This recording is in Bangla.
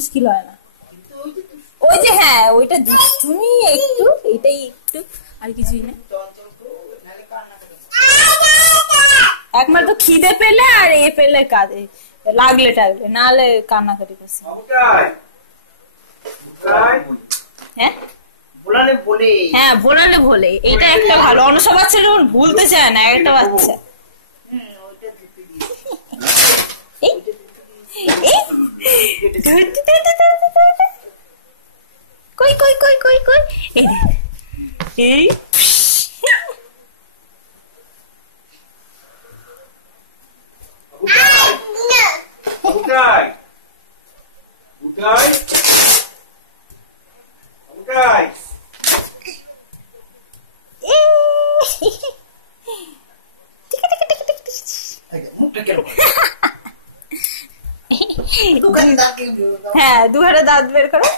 মুশকিল হয় না। ওই যে হ্যাঁ ওইটা তুমি একটু এটাই একটু আর কিছুই না। একবার তো খিদে পেলে আর এ পেলে কাঁদে লাগলে টাগলে নাহলে কান্নাকাটি করছে। হ্যাঁ হ্যাঁ বোলালে বলে এটা একটা ভালো। অন্য সব বাচ্চা যখন ভুলতে চায় না একটা বাচ্চা কই কই কই কই কই এই হ্যাঁ দুহারে দাঁত বের করো।